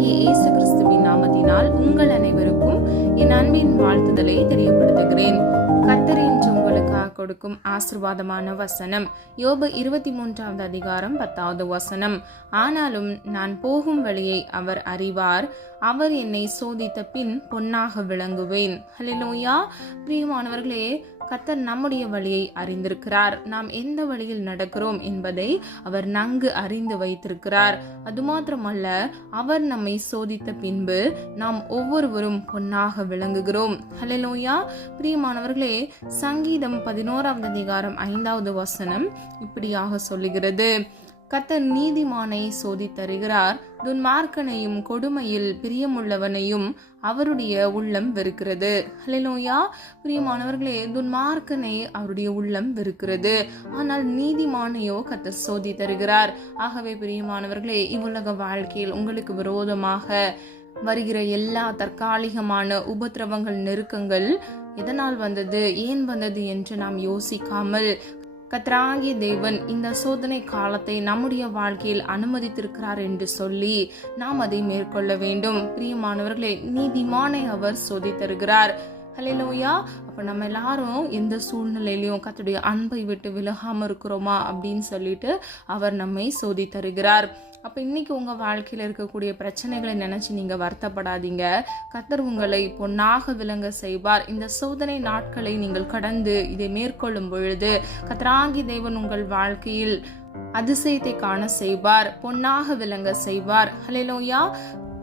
கர்த்தராகிய இயேசு கிறிஸ்துவின் நாமத்தினால் உங்கள் அனைவருக்கும் என் அன்பின் வாழ்த்துதலை தெரியப்படுத்துகிறேன். கர்த்தர் இன்று உங்களுக்காக கொடுக்கும் ஆசீர்வாதமான வசனம் யோபு 23 அதிகாரம் 10 வசனம். ஆனாலும் நான் போகும் வழியை அவர் அறிவார், அவர் என்னை சோதித்த பின் பொன்னாக விளங்குவேன். ஹல்லேலூயா. பிரியமானவர்களே, கர்த்தர் நம்முடைய வழியை அறிந்திருக்கிறார். நாம் எந்த வழியில் நடக்கிறோம் என்பதை அவர் நன்கு அறிந்து வைத்திருக்கிறார். அது மாத்திரமல்ல, அவர் நம்மை சோதித்த பின்பு நாம் ஒவ்வொருவரும் பொன்னாக விளங்குகிறோம். ஹல்லேலூயா. பிரியமானவர்களே, சங்கீதம் 11 அதிகாரம் 5 வசனம் இப்படியாக சொல்லுகிறது: கர்த்தர் நீதிமானை சோதித்தருகிறார், துன்மார்க்கனையும் கொடுமையில் பிரியமுள்ளவனையும் அவருடைய உள்ளம் வெறுக்கிறது. ஹல்லேலூயா. பிரியமானவர்களே, துன்மார்க்கனை அவருடைய உள்ளம் வெறுக்கிறது, ஆனால் நீதிமானையோ கர்த்தர் சோதித்தருகிறார். ஆகவே பிரியமானவர்களே, இவ்வுலக வாழ்க்கையில் உங்களுக்கு விரோதமாக வருகிற எல்லா தற்காலிகமான உபத்திரவங்கள், நெருக்கங்கள் எதனால் வந்தது, ஏன் வந்தது என்று நாம் யோசிக்காமல், கர்த்தராகிய தேவன் இந்த சோதனை காலத்தை நம்முடைய வாழ்க்கையில் அனுமதித்திருக்கிறார் என்று சொல்லி நாம் அதை மேற்கொள்ள வேண்டும். பிரியமானவர்களே, நீதிமானை அவர் சோதித்தருகிறார். ஹல்லேலூயா. அப்ப நம்ம எல்லாரும் எந்த சூழ்நிலையிலையும் கர்த்தருடைய அன்பை விட்டு விலகாம இருக்கிறோமா அப்படின்னு சொல்லிட்டு அவர் நம்மை சோதித்தருகிறார். அப்ப இன்னைக்கு உங்க வாழ்க்கையில இருக்கக்கூடிய பிரச்சனைகளை நினைச்சு நீங்க வருத்தப்படாதீங்க. கர்த்தர் உங்களை பொன்னாக விளங்க செய்வார். இந்த சோதனை நாட்களை நீங்கள் கடந்து இதை மேற்கொள்ளும் பொழுது கர்த்தராகிய தேவன் உங்கள் வாழ்க்கையில் அதிசயத்தை காண செய்வார், பொன்னாக விளங்க செய்வார். ஹல்லேலூயா.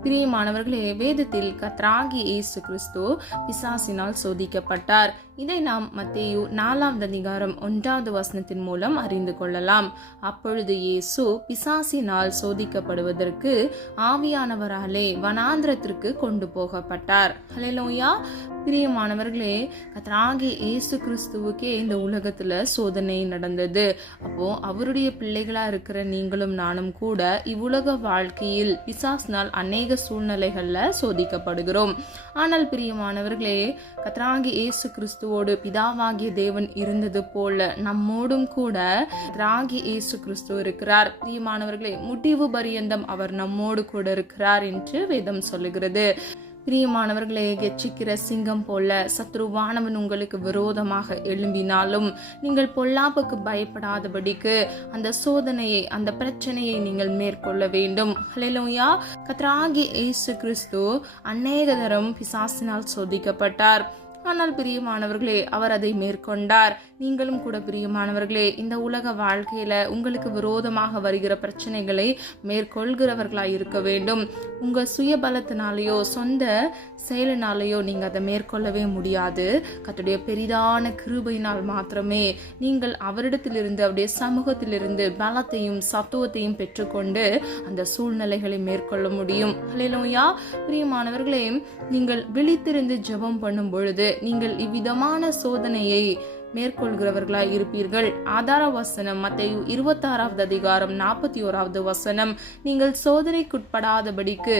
பிரியமானவர்களே, வேதத்தில் கர்த்தராகிய இயேசு கிறிஸ்து பிசாசினால் சோதிக்கப்பட்டார். இதை நாம் மத்தேயு 4 அதிகாரம் 1 வசனத்தின் மூலம் அறிந்து கொள்ளலாம். அப்பொழுது இயேசு பிசாசினால் சோதிக்கப்படுவதற்கு ஆவியானவராலே வனாந்திரத்திற்கு கொண்டு போகப்பட்டார். ஹல்லேலூயா. பிரியமானவர்களே, கர்த்தராகிய இயேசு கிறிஸ்துவுக்கே இந்த உலகத்துல சோதனை நடந்தது. அப்போ அவருடைய பிள்ளைகளா இருக்கிற நீங்களும் நானும் கூட இவ்வுலக வாழ்க்கையில் பிசாசினால் அநேக சூழ்நிலைகள்ல சோதிக்கப்படுகிறோம். ஆனால் பிரியமானவர்களே, கர்த்தராகிய இயேசு கிறிஸ்துவோடு பிதாவாகிய தேவன் இருந்தது போல நம்மோடும் கூட கர்த்தராகிய இயேசு கிறிஸ்து இருக்கிறார். பிரியமானவர்களே, முடிவு பரியந்தம் அவர் நம்மோடு கூட இருக்கிறார் என்று வேதம் சொல்லுகிறது. பிரியமானவர்களே, கெச்சிக்கிற சிங்கம் போல சத்ருவானவன் உங்களுக்கு விரோதமாக எழும்பினாலும் நீங்கள் பொல்லாப்புக்கு பயப்படாதபடிக்கு அந்த சோதனையை, அந்த பிரச்சனையை நீங்கள் மேற்கொள்ள வேண்டும். ஹல்லேலூயா. கர்த்தராகிய இயேசு கிறிஸ்து அநேக தரம் பிசாசினால் சோதிக்கப்பட்டார். ஆனால் பிரியமானவர்களே, அவர் அதை மேற்கொண்டார். நீங்களும் கூட பிரியமானவர்களே, இந்த உலக வாழ்க்கையில உங்களுக்கு விரோதமாக வருகிற பிரச்சனைகளை மேற்கொள்கிறவர்களாய் இருக்க வேண்டும். உங்க சுய பலத்தினாலேயோ சொந்த செயலினாலேயோ நீங்க அதை மேற்கொள்ளவே முடியாது. கர்த்தருடைய பெரிதான கிருபையினால் மாத்திரமே நீங்கள் அவரிடத்திலிருந்து, அவருடைய சமூகத்திலிருந்து பலத்தையும் சத்துவத்தையும் பெற்றுக்கொண்டு அந்த சூழ்நிலைகளை மேற்கொள்ள முடியும். ஹல்லேலூயா. பிரியமானவர்களே, நீங்கள் விழித்திருந்து ஜெபம் பண்ணும் பொழுது நீங்கள் இவ்விதமான சோதனையை மேற்கொள்கிறவர்களாய் இருப்பீர்கள். ஆதார வசனம் மத்தேயு 26 அதிகாரம் 41 வசனம். நீங்கள் சோதனைக்குட்படாதபடிக்கு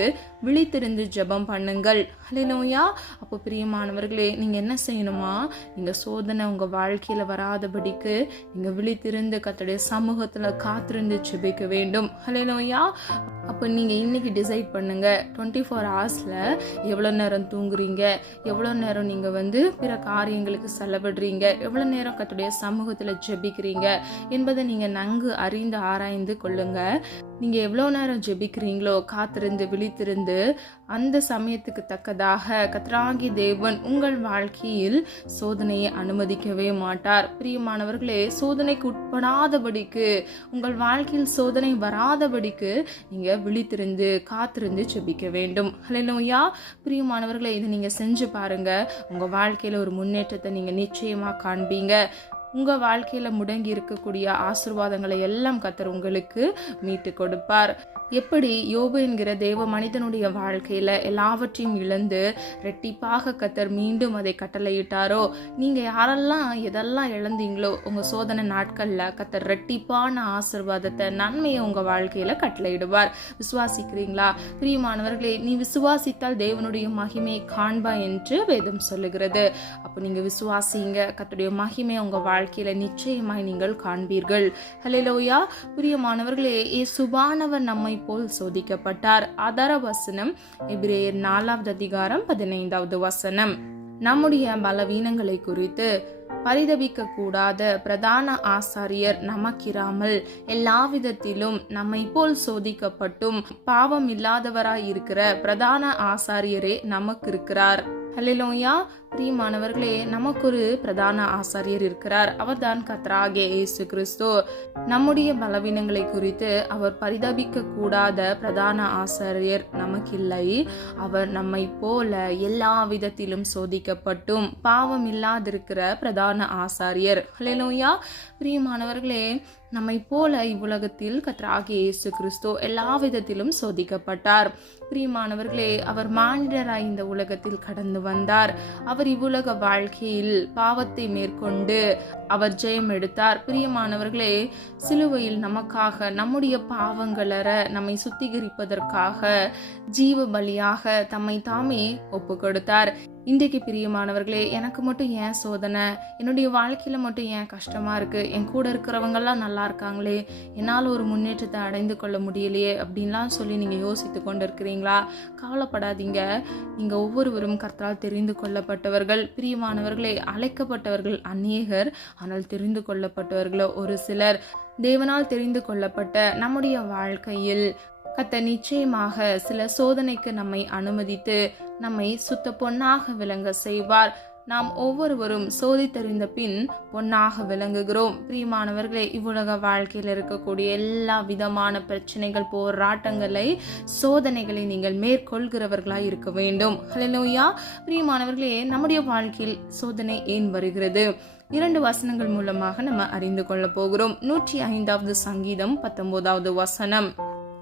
விழித்திருந்து ஜெபம் பண்ணுங்கள். ஹல்லேலூயா. அப்போ பிரியமானவர்களே, நீங்க என்ன செய்யணுமா, நீங்க சோதனை உங்க வாழ்க்கையில வராதபடிக்கு நீங்க விழித்திருந்து கர்த்தருடைய சமூகத்துல காத்திருந்து ஜெபிக்க வேண்டும். ஹல்லேலூயா. அப்போ நீங்க இன்னைக்கு டிசைட் பண்ணுங்க, 24 ஹவர்ஸ்ல எவ்வளவு நேரம் தூங்குறீங்க, எவ்வளவு நேரம் நீங்க பிற காரியங்களுக்கு செலவிடுறீங்க, எவ்வளவு நேரம் கர்த்தருடைய சமூகத்துல ஜெபிக்கிறீங்க என்பதை நீங்க நன்கு அறிந்து ஆராய்ந்து கொள்ளுங்க. நீங்க எவ்வளவு நேரம் ஜெபிக்கிறீங்களோ காத்திருந்து விழித்திருந்து அந்த சமயத்துக்கு தக்கதாக கர்த்தராகிய தேவன் உங்கள் வாழ்க்கையில் சோதனையை அனுமதிக்கவே மாட்டார். பிரியமானவர்களே, சோதனைக்கு உட்படாதபடிக்கு, உங்கள் வாழ்க்கையில் சோதனை வராதபடிக்கு நீங்க விழித்திருந்து காத்திருந்து ஜெபிக்க வேண்டும். ஹல்லேலூயா. பிரியமானவர்களே, இதை நீங்க செஞ்சு பாருங்க. உங்க வாழ்க்கையில ஒரு முன்னேற்றத்தை நீங்க நிச்சயமா காண்பீங்க. உங்க வாழ்க்கையில முடங்கி இருக்கக்கூடிய ஆசீர்வாதங்களை எல்லாம் கர்த்தர் உங்களுக்கு மீட்டு கொடுப்பார். எப்படி யோபு என்கிற தேவ மனிதனுடைய வாழ்க்கையில எல்லாவற்றையும் இழந்து ரெட்டிப்பாக கர்த்தர் மீண்டும் அதை கட்டளையிட்டாரோ, நீங்க யாரெல்லாம் எதெல்லாம் இழந்தீங்களோ உங்க சோதனை நாட்கள்ல கர்த்தர் ரெட்டிப்பான ஆசீர்வாதத்தை, நன்மையை உங்க வாழ்க்கையில கட்டளையிடுவார். விசுவாசிக்கிறீங்களா? பிரியமானவர்களே, நீ விசுவாசித்தால் தேவனுடைய மகிமையை காண்பா என்று வேதம் சொல்லுகிறது. அப்போ நீங்க விசுவாசிங்க, கர்த்தருடைய மகிமை உங்க வாழ்க்கையில நிச்சயமாய் நீங்கள் காண்பீர்கள். ஹல்லேலூயா. பிரியமானவர்களே, இயேசுவானவர் நம்மை போல் சோதிக்கப்பட்டார். ஆதார வசனம் எபிரேயர் 4வது அதிகாரம் 15வது வசனம். நம்முடைய பலவீனங்களை குறித்து பரிதபிக்க கூடாத பிரதான ஆசாரியர் நமக்கிராமல் எல்லா விதத்திலும் நம்மை போல் சோதிக்கப்பட்டும் பாவம் இல்லாதவராய் இருக்கிற பிரதான ஆசாரியரே நமக்கு இருக்கிறார். ஹல்லேலூயா. பிரியமானவர்களே, நமக்கு ஒரு பிரதான ஆசாரியர் இருக்கிறார். அவர்தான் கர்த்தராகிய இயேசு கிறிஸ்து. நம்முடைய பலவீனங்களை குறித்து அவர் பரிதபிக்க கூடாத பிரதான ஆசாரியர் நமக்கில்லை. அவர் நம்மை போல எல்லா விதத்திலும் சோதிக்கப்பட்டும் பாவம் இல்லாதிருக்கிற பிரதான ஆசாரியர். ஹல்லேலூயா. பிரியமானவர்களே, நம்மை போல இவ்வுலகத்தில் கர்த்தராகிய இயேசு கிறிஸ்து எல்லா விதத்திலும் சோதிக்கப்பட்டார். பிரியமானவர்களே, அவர் மானிடராய் இந்த உலகத்தில் கடந்து வந்தார். அவர் இவ்வுலக வாழ்க்கையில் பாவத்தை மேற்கொண்டு அவர் ஜெயம் எடுத்தார். பிரியமானவர்களே, சிலுவையில் நமக்காக நம்முடைய பாவங்களற நம்மை சுத்திகரிப்பதற்காக ஜீவ பலியாக தம்மை தாமே ஒப்பு கொடுத்தார். இன்றைக்கு பிரியமானவர்களே, எனக்கு மட்டும் ஏன் சோதனை, என்னுடைய வாழ்க்கையில மட்டும் ஏன் கஷ்டமா இருக்கு, என் கூட இருக்கிறவங்கெல்லாம் நல்லா இருக்காங்களே, என்னால் ஒரு முன்னேற்றத்தை அடைந்து கொள்ள முடியலையே அப்படின்லாம் சொல்லி நீங்க யோசித்து கொண்டு இருக்கிறீங்களா? கவலைப்படாதீங்க. நீங்க ஒவ்வொருவரும் கர்த்தரால் தெரிந்து கொள்ளப்பட்டவர்கள். பிரியமானவர்களே, அழைக்கப்பட்டவர்கள் அநேகர், ஆனால் தெரிந்து கொள்ளப்பட்டவர்களோ ஒரு சிலர். தேவனால் தெரிந்து கொள்ளப்பட்ட நம்முடைய வாழ்க்கையில் கர்த்தர் நிச்சயமாக சில சோதனைக்கு நம்மை அனுமதித்து நம்மை சுத்த பொன்னாக விளங்க செய்வார். நாம் ஒவ்வொருவரும் சோதித்தறிந்த பின் பொன்னாக விளங்குகிறோம். பிரியமானவர்களே, இவ்வுலக வாழ்க்கையில் இருக்கக்கூடிய எல்லா விதமான பிரச்சனைகள், போராட்டங்களை, சோதனைகளை நீங்கள் மேற்கொள்கிறவர்களாய் இருக்க வேண்டும். ஹல்லேலூயா. பிரியமானவர்களே, நம்முடைய வாழ்க்கையில் சோதனை ஏன் வருகிறது? 2 வசனங்கள் மூலமாக நம்ம அறிந்து கொள்ள போகிறோம். 105வது சங்கீதம் 19வது வசனம்.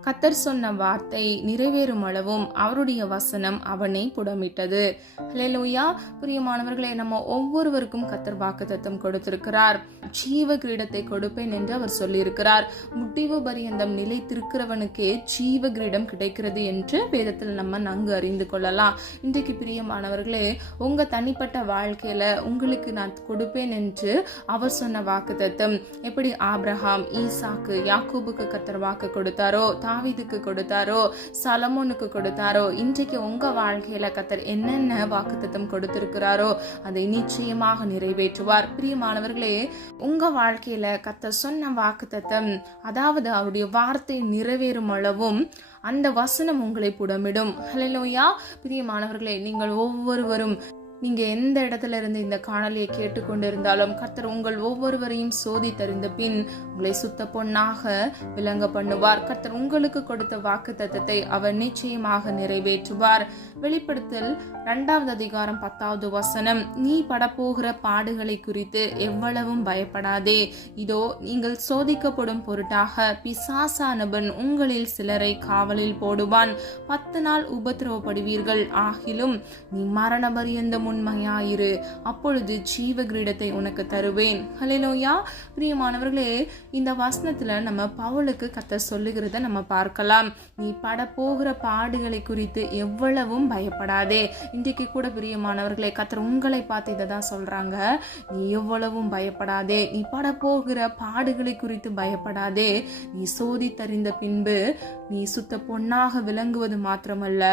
கர்த்தர் சொன்ன வார்த்தை நிறைவேறும் அளவும் அவருடைய வசனம் அவனை புடமிட்டது. ஹல்லேலூயா. பிரியமானவர்களே, நம்ம ஒவ்வொருவருக்கும் கர்த்தர் வாக்குத்தத்தம் கொடுத்திருக்கிறார். ஜீவ கிரீடத்தை கொடுப்பேன் என்று அவர் சொல்லியிருக்கிறார். முடிவு பரியந்தம் நிலைத்திருக்கிறவனுக்கே ஜீவ கிரீடம் கிடைக்கிறது என்று வேதத்தில் நம்ம நன்கு அறிந்து கொள்ளலாம். இன்றைக்கு பிரியமானவர்களே, உங்க தனிப்பட்ட வாழ்க்கையில உங்களுக்கு நான் கொடுப்பேன் என்று அவர் சொன்ன வாக்குத்தத்தம் எப்படி ஆபிரகாம், ஈசாக்கு, யாக்கோபுக்கு கர்த்தர் வாக்கு கொடுத்தாரோ, தாவீதுக்கு கொடுத்தாரோ, சாலமோனுக்கு கொடுத்தாரோ, இன்றைக்கு உங்க வாழ்க்கையில கர்த்தர் என்னென்ன வாக்குத்தத்தம் கொடுத்திருக்கிறாரோ அதை நிச்சயமாக நிறைவேற்றுவார். பிரியமானவர்களே, உங்க வாழ்க்கையில கர்த்தர் சொன்ன வாக்குத்தத்தம், அதாவது அவருடைய வார்த்தை நிறைவேறும் அளவும் அந்த வசனம் உங்களை புடமிடும். ஹல்லேலூயா. பிரியமானவர்களே, நீங்கள் ஒவ்வொருவரும் நீங்க எந்த இடத்துல இருந்து இந்த காணொலியை கேட்டுக்கொண்டிருந்தாலும் கர்த்தர் உங்கள் ஒவ்வொருவரையும் சோதித்தறிந்த பின் உங்களை சுத்த பொன்னாக விளங்க பண்ணுவார். கர்த்தர் உங்களுக்கு கொடுத்த வாக்குத்தத்தத்தை அவர் நிச்சயமாக நிறைவேற்றுவார். வெளிப்படுத்தல் 2வது அதிகாரம் 10வது வசனம். நீ படப்போகிற பாடுகளை குறித்து எவ்வளவும் பயப்படாதே. இதோ நீங்கள் சோதிக்கப்படும் பொருட்டாக பிசாசானவன் உங்களில் சிலரை காவலில் போடுவான். 10 நாள் உபத்திரவப்படுவீர்கள். ஆகிலும் நீ மரண பரியந்தம் உண்மையாயிரு, அப்பொழுது ஜீவ கிரீடத்தை உனக்கு தருவேன். ஹல்லேலூயா. பிரியமானவர்களே, இந்த வசனத்துல நம்ம பவுலுக்கு கர்த்தர் சொல்லுகிறத நம்ம பார்க்கலாம். நீ படப்போகிற பாடுகளை குறித்து எவ்வளவும் பயப்படாதே. இன்றைக்கு கூட பிரியமானவர்களே, கர்த்தர் உங்களை பார்த்து இதை தான் சொல்றாங்க. நீ எவ்வளவும் பயப்படாதே, நீ படப்போகிற பாடுகளை குறித்து பயப்படாதே. நீ சோதித்தறிந்த பின்பு நீ சுத்த பொன்னாக விளங்குவது மாத்திரமல்ல,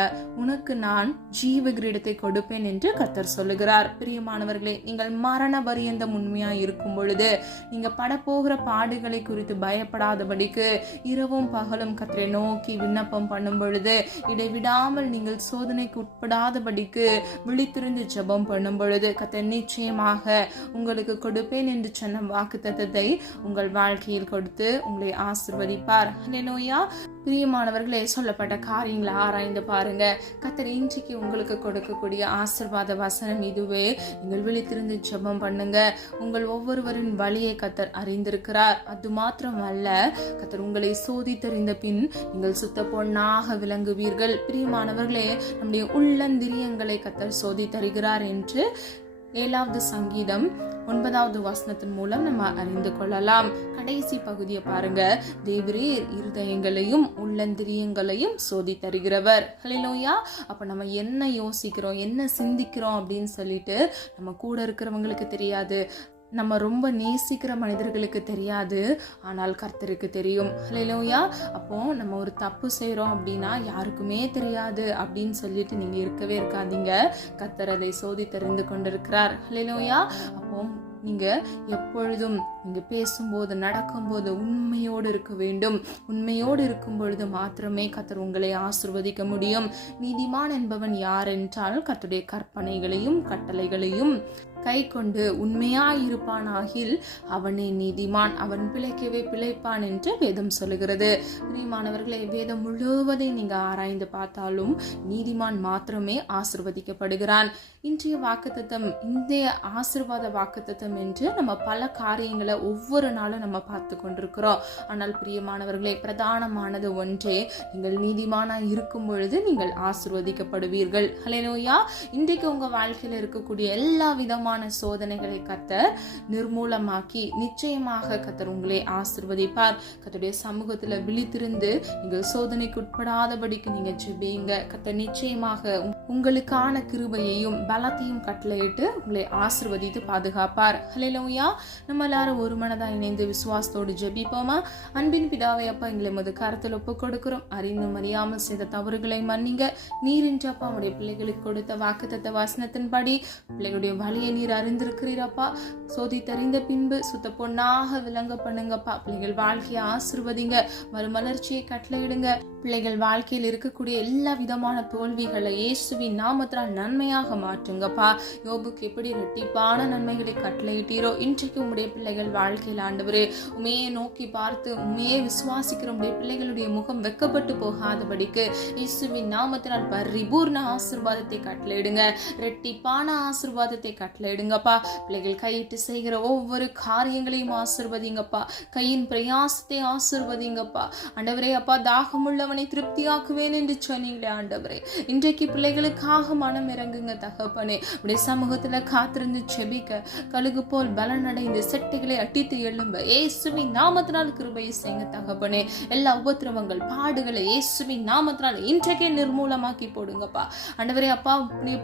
உனக்கு நான் ஜீவ கிரீடத்தை கொடுப்பேன் என்று கர்த்தர் சொல்லுகிறார். பிரியமானவர்களே, நீங்கள் மரண பரியந்தம் உண்மையா இருக்கும் பொழுது, நீங்க படப்போகிற பாடுகளை குறித்து பயப்படாதபடிக்கு இரவும் பகலும் கர்த்தரை நோக்கி விண்ணப்பம் பண்ணும் பொழுது, இடைவிடாமல் நீங்கள் சோதனைக்கு உட்படாதபடிக்கு விழித்திருந்து ஜெபம் பண்ணும் பொழுது, கர்த்தர் நிச்சயமாக உங்களுக்கு கொடுப்பேன் என்று சொன்ன வாக்குத்தத்தத்தை உங்கள் வாழ்க்கையில் கொடுத்து உங்களை ஆசீர்வதிப்பார். ஹல்லேலூயா. பிரியமானவர்களே, சொல்லப்பட்ட காரியங்களை ஆராய்ந்து பாருங்க. கர்த்தர் இன்றைக்கு உங்களுக்கு கொடுக்கக்கூடிய ஆசீர்வாத வசனம் இதுவே. நீங்கள் விழித்திருந்து ஜெபம் பண்ணுங்க. உங்கள் ஒவ்வொருவரின் வழியை கர்த்தர் அறிந்திருக்கிறார். அது மாத்திரம் அல்ல, கர்த்தர் உங்களை சோதித்தறிந்த பின் நீங்கள் சுத்த பொன்னாக விளங்குவீர்கள். பிரியமானவர்களே, நம்முடைய உள்ளந்திரியங்களை கர்த்தர் சோதித்தருகிறார் என்று 7வது சங்கீதம் 9வது வசனத்தின் மூலம் நம்ம அறிந்து கொள்ளலாம். கடைசி பகுதியை பாருங்க. தேவரீர் இருதயங்களையும் உள்ளந்திரியங்களையும் சோதி தருகிறவர். ஹல்லேலூயா. அப்ப நம்ம என்ன யோசிக்கிறோம், என்ன சிந்திக்கிறோம் அப்படின்னு சொல்லிட்டு நம்ம கூட இருக்கிறவங்களுக்கு தெரியாது. நம்ம ரொம்ப நேசிக்கிற மனிதர்களுக்கு தெரியாது, ஆனால் கர்த்தருக்கு தெரியும். ஹல்லேலூயா. அப்போ நம்ம ஒரு தப்பு செய்கிறோம் அப்படின்னா யாருக்குமே தெரியாது அப்படின்னு சொல்லிட்டு நீங்க இருக்கவே இருக்காதீங்க. கர்த்தர் அதை சோதித்தறிந்து கொண்டிருக்கிறார். ஹல்லேலூயா. அப்போ நீங்க எப்பொழுதும் நீங்க பேசும்போது நடக்கும்போது உண்மையோடு இருக்க வேண்டும். உண்மையோடு இருக்கும் பொழுது மாத்திரமே கர்த்தர் உங்களை ஆசீர்வதிக்க முடியும். நீதிமான் என்பவன் யார் என்றால் கர்த்தருடைய கற்பனைகளையும் கட்டளைகளையும் கை கொண்டு உண்மையாயிருப்பானாகில் அவனே நீதிமான், அவன் பிழைக்கவே பிழைப்பான் என்று வேதம் சொல்லுகிறது. பிரியமானவர்களே, வேதம் முழுவதையும் நீங்க ஆராய்ந்து பார்த்தாலும் நீதிமான் மாத்திரமே ஆசீர்வதிக்கப்படுகிறான். இன்றைய வாக்குத்தத்தம், இன்றைய ஆசீர்வாத வாக்குத்தத்தம் என்று நம்ம பல காரியங்களை ஒவ்வொரு நாளும் நம்ம பார்த்து கொண்டிருக்கிறோம். ஆனால் பிரியமானவர்களே, பிரதானமானது ஒன்றே, நீங்கள் நீதிமானாய் இருக்கும் பொழுது நீங்கள் ஆசீர்வதிக்கப்படுவீர்கள். ஹல்லேலூயா. இன்றைக்கு உங்க வாழ்க்கையில் இருக்கக்கூடிய எல்லா விதமான சோதனைகளை கர்த்தர் நிர்மூலமாக்கி நிச்சயமாக கர்த்தர் உங்களை ஆசீர்வதிப்பார். கர்த்தருடைய சமூகத்துல விழித்திருந்து நீங்கள் சோதனைக்கு உட்படாதபடிக்கு நீங்க ஜெபியுங்க. கர்த்தர் நிச்சயமாக உங்களுக்கான கிருபையையும் பலத்தையும் கட்டளையிட்டு உங்களை ஆசீர்வதித்து பாதுகாப்பார். ஹல்லேலூயா. நம்ம எல்லாரும் ஒரு மனதா இணைந்து விசுவாசத்தோடு ஜெபிப்போமா? அன்பின் பிதாவே, அப்பா, எங்களை மது கரத்தில் ஒப்பு கொடுக்கிறோம். அறிந்தும் அறியாமல் செய்த தவறுகளை மன்னிங்க. நீரின்றி அப்பா உடைய பிள்ளைகளுக்கு கொடுத்த வாக்குத்தத்த வசனத்தின்படி பிள்ளைகளுடைய வழியை நீர் அறிந்திருக்கிறீரப்பா. சோதித்தறிந்த பின்பு சுத்த பொண்ணாக விளங்க பண்ணுங்கப்பா. பிள்ளைகள் வாழ்க்கையை ஆசீர்வதிங்க. மறுமலர்ச்சியை கட்டளையிடுங்க. பிள்ளைகள் வாழ்க்கையில் இருக்கக்கூடிய எல்லா விதமான தோல்விகளை இயேசுவின் நாமத்தினால் நன்மையாக மாற்றுங்கப்பா. யோபுக்கு எப்படி இரட்டிப்பான நன்மைகளை கட்டளையிட்டீரோ, இன்றைக்கு உம்முடைய பிள்ளைகள் வாழ்க்கையில் ஆண்டவரே உமையே நோக்கி பார்த்து உண்மையே விசுவாசிக்கிற உடைய பிள்ளைகளுடைய முகம் வெக்கப்பட்டு போகாதபடிக்கு இயேசுவின் நாமத்தினால் பரிபூர்ண ஆசீர்வாதத்தை கட்டளையிடுங்க. இரட்டிப்பான ஆசீர்வாதத்தை கட்டளையிடுங்கப்பா. பிள்ளைகள் கையிட்டு செய்கிற ஒவ்வொரு காரியங்களையும் ஆசீர்வதிங்கப்பா. கையின் பிரயாசத்தை ஆசீர்வதிங்கப்பா. ஆண்டவரே அப்பா, தாகமுள்ளவனை திருப்தியாக்குவேன் என்று சொன்னீங்களே ஆண்டவரே, இன்றைக்கு பிள்ளைகளுக்காக மனம் இறங்குங்க தகப்பனே. உடைய சமூகத்துல காத்திருந்து செபிக்க கழுகு போல் பலனடைந்து செட்டைகளை அட்டித்து எழும்ப இயேசுவின் நாமத்தினால் கிருபையை செய்யுங்க தகப்பனே. எல்லா உபத்திரவங்கள் பாடுகளை இயேசுவின் நாமத்தினால் இன்றைக்கே நிர்மூலமாக்கி போடுங்கப்பா. ஆண்டவரே அப்பா,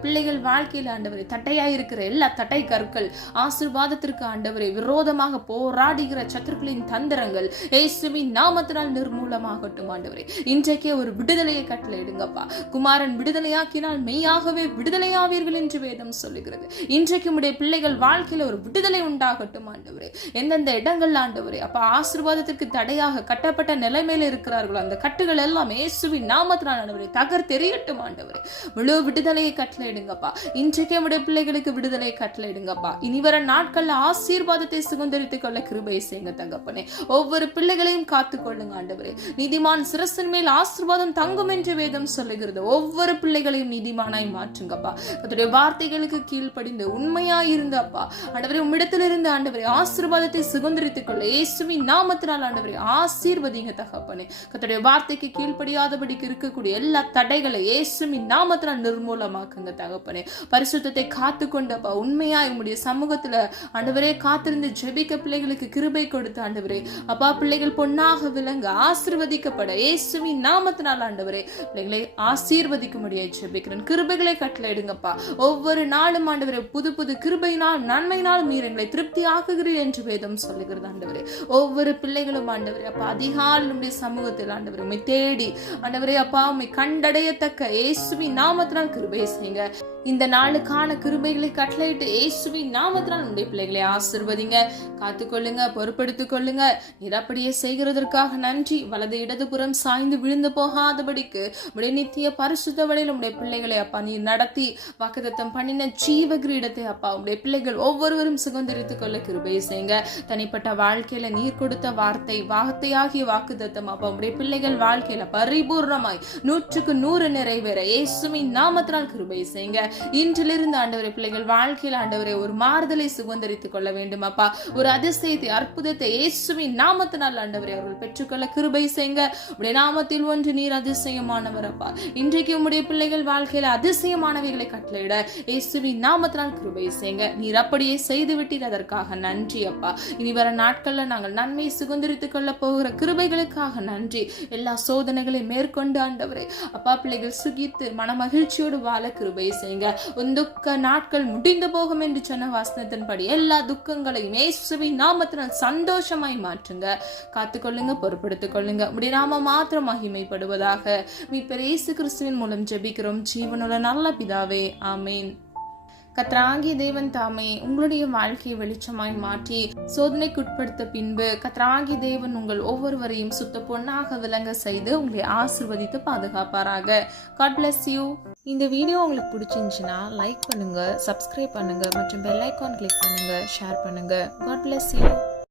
பிள்ளைகள் வாழ்க்கையில் ஆண்டவரே தட்டையாய் இருக்கிற எல்லா தட்டை கற்கள் ஆசீர்வாதத்திற்கு ஆண்டவரே விரோதமாக போராடுகிற சத்துருக்களின் தந்திரங்கள் இயேசுவின் நாமத்தினால் நிர்மூலமாகட்டும் ஆண்டவரே. இன்றைக்கே ஒரு விடுதலையை கட்டளையிடுங்கப்பா. குமாரன் விடுதலையாக்கினால் மெய்யாகவே விடுதலையாவீர்கள் என்று வேதம் சொல்லுகிறது. இன்றைக்கு உடைய பிள்ளைகள் வாழ்க்கையில ஒரு விடுதலை உண்டாகட்டும் ஆண்டவரே. எந்தெந்த இடங்கள் ஆண்டவரே அப்பா ஆசீர்வாதத்திற்கு தடையாக கட்டப்பட்ட நிலைமையில இருக்கிறார்களோ அந்த கட்டுகள் எல்லாம் இயேசுவின் நாமத்தினால் ஆண்டவரே தகர்த்தெறியட்டும் ஆண்டவரே. முழு விடுதலையை கட்டளையிடுங்கப்பா. இன்றைக்கே உடைய பிள்ளைகளுக்கு விடுதலை கட்டளையிடுங்கப்பா. இனி வர நாட்கள்ல ஆசீர்வாதத்தை சுதந்திரித்துக் கொள்ள கிருபை செய்யுங்க தகப்பனே. ஒவ்வொரு பிள்ளைகளையும் காத்துக்கொள்ளுங்க ஆண்டவரே. நீதிமான் சிரசின் மேல் ஆசீர்வாதம் தங்கும் என்று வேதம் சொல்லுகிறது. ஒவ்வொரு பிள்ளைகளையும் நீதிமானாய் மாற்றுங்கப்பா. அதோடைய வார்த்தைகளுக்கு கீழ்ப்படிந்து உண்மையாய் இருந்தப்பா ஆண்டவரே உம்மிடத்திலிருந்து ஆண்டவரே ஆசீர்வாதத்தை சுதந்திரித்துக் கொள்ள இயேசுவின் நாமத்தினால் ஆண்டவரே ஆசீர்வதிங்க தகப்பனே. கர்த்தருடைய வார்த்தைக்கு கீழ்ப்படியாதபடிக்கு இருக்கக்கூடிய எல்லா தடைகளை இயேசுவின் நாமத்தினால் நிர்மூலமாக்குங்க தகப்பனே. பரிசுத்தத்தை காத்துக்கொண்டப்பா உண்மையாய் உம்முடைய சமூகத்துல ஆண்டவரே காத்திருந்து ஜெபிக்க பிள்ளைகளுக்கு கிருபை கொடுத்து ஆண்டவரே அப்பா பிள்ளைகள் பொன்னாக விளங்க ஆசீர்வதிக்கப்பட இயேசுவின் நாமத்தினால் ஆண்டவரே பிள்ளைகளை ஆசீர்வதிக்க முடியாது ஜெபிக்கிறேன். கிருபைகளை கட்டளையிடுங்கப்பா. ஒவ்வொரு நாளும் ஆண்டவரே புது புது கிருபையினால் நன்மையினால் நீர் எங்களை திருப்தி ஆக்குகிறீர் என்று வேதம் சொல்லுகிறது ஆண்டவரே. ஒவ்வொரு பிள்ளைகளும் ஆண்டவரே அப்பா அதிகாலையில் உம்முடைய சமூகத்தில் ஆண்டவரே உம்மை தேடி ஆண்டவரே அப்பா உம்மை கண்டடையத்தக்க இயேசுவின் நாமத்தினால் கிருபை செய்யுங்க. இந்த நாளுக்கான கிருபைகளை கட்டளையிட்டு இயேசுவின் நாமத்தினால் உடைய பிள்ளைகளை ஆசீர்வதிங்க. காத்துக்கொள்ளுங்க, பொறுப்படுத்திக் கொள்ளுங்க. நீர் அப்படியே செய்கிறதற்காக நன்றி. வலது இடதுபுறம் சாய்ந்து விழுந்து போகாதபடிக்கு உடைய நித்திய பரிசுத்த வழியில் உடைய பிள்ளைகளை அப்பா நீர் நடத்தி வாக்குத்தத்தம் பண்ணின ஜீவ கிரீடத்தை அப்பா உடைய பிள்ளைகள் ஒவ்வொருவரும் சுதந்திரித்துக் கொள்ள கிருபை செய்யுங்க. தனிப்பட்ட வாழ்க்கையில நீர் கொடுத்த வார்த்தையாகிய வாக்குத்தத்தம் அப்பா உடைய பிள்ளைகள் வாழ்க்கையில பரிபூர்ணமாய் 100% நிறைவேற இயேசுவின் நாமத்தினால் கிருபை செய்யுங்க. இன்றிலிருந்து ஆண்டவரே பிள்ளைகள் வாழ்க்கையில் ஆண்டவரே ஒரு மாறுதலை சுதந்திரித்துக் கொள்ள வேண்டும் அப்பா. ஒரு அதிசயத்தை அற்புதத்தை இயேசுவின் நாமத்தினால் ஆண்டவரே அவர்கள் பெற்றுக்கொள்ள கிருபை செய்யுங்க. உடைய நாமத்தில் ஒன்று நீர் அதிசயமானவர் அப்பா. இன்றைக்கு உம்முடைய பிள்ளைகள் வாழ்க்கையில அதிசயமானவைகளை கட்டளையிட இயேசுவின் நாமத்தினால் கிருபை செய்யுங்க. நீர் அப்படியே செய்து விட்டீர், அதற்காக நன்றி அப்பா. இனி வர நாட்கள்ல நாங்கள் நன்மை சுதந்திரித்துக் கொள்ள போகிற கிருபைகளுக்காக நன்றி. எல்லா சோதனைகளை மேற்கொண்டு ஆண்டவரே அப்பா பிள்ளைகள் சுகித்து மன மகிழ்ச்சியோடு வாழ கிருபை செய்யுங்க. சொன்னீங்க. உன் துக்க நாட்கள் முடிந்து போகும் என்று சொன்ன வசனத்தின்படி எல்லா துக்கங்களையும் இயேசுவின் நாமத்தினால் சந்தோஷமாய் மாற்றுங்க. காத்துக்கொள்ளுங்க, பொறுப்படுத்திக் கொள்ளுங்க. உம்முடைய நாமம் மாத்திரம் மகிமைப்படுவதாக. மீட்பர் இயேசு கிறிஸ்துவின் மூலம் ஜெபிக்கிறோம் ஜீவனுள்ள நல்ல பிதாவே, ஆமேன். கர்த்தராகிய தேவன் தாமே உங்களுடைய வாழ்க்கையை வெளிச்சமாய் மாற்றி சோதனைக்குட்படுத்த பின்பு கர்த்தராகிய தேவன் உங்கள் ஒவ்வொருவரையும் சுத்த பொன்னாக விளங்க செய்து உங்களை ஆசீர்வதித்து பாதுகாப்பாராக. God bless you. இந்த வீடியோ உங்களுக்கு பிடிச்சிருந்துச்சுன்னா லைக் பண்ணுங்க, சப்ஸ்கிரைப் பண்ணுங்க மற்றும் பெல் ஐகான் கிளிக் பண்ணுங்க, ஷேர் பண்ணுங்க. God bless you.